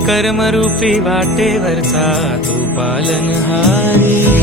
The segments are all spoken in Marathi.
कर्मरूपी वाटेवरचा तू पालनहारी.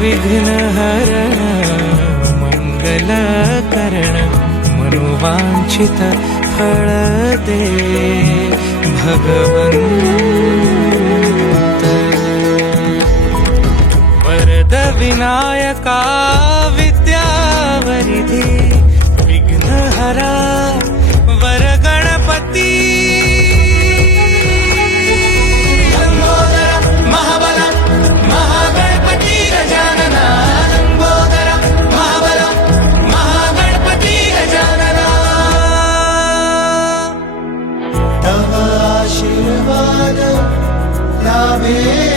विघ्न हरण मंगल करण मनोवांछित फळ दे. भगवंत। वरद विनायका Yeah.